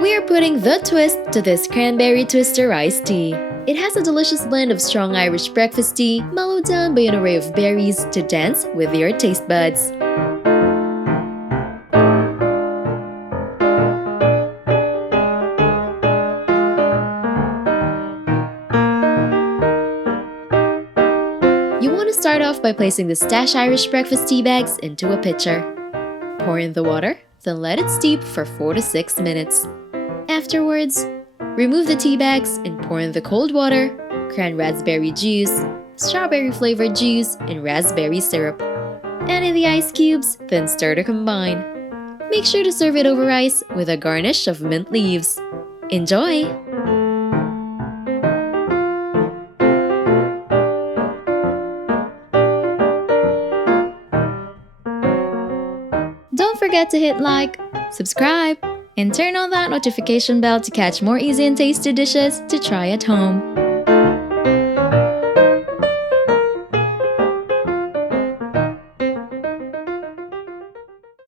We're putting the twist to this Cranberry Twister Iced Tea. It has a delicious blend of strong Irish breakfast tea, mellowed down by an array of berries to dance with your taste buds. You want to start off by placing the Stash Irish breakfast tea bags into a pitcher. Pour in the water, then let it steep for 4 to 6 minutes. Afterwards, remove the tea bags and pour in the cold water, cran-raspberry juice, strawberry-flavored juice, and raspberry syrup. Add in the ice cubes, then stir to combine. Make sure to serve it over ice with a garnish of mint leaves. Enjoy! Don't forget to hit like, subscribe, and turn on that notification bell to catch more easy and tasty dishes to try at home.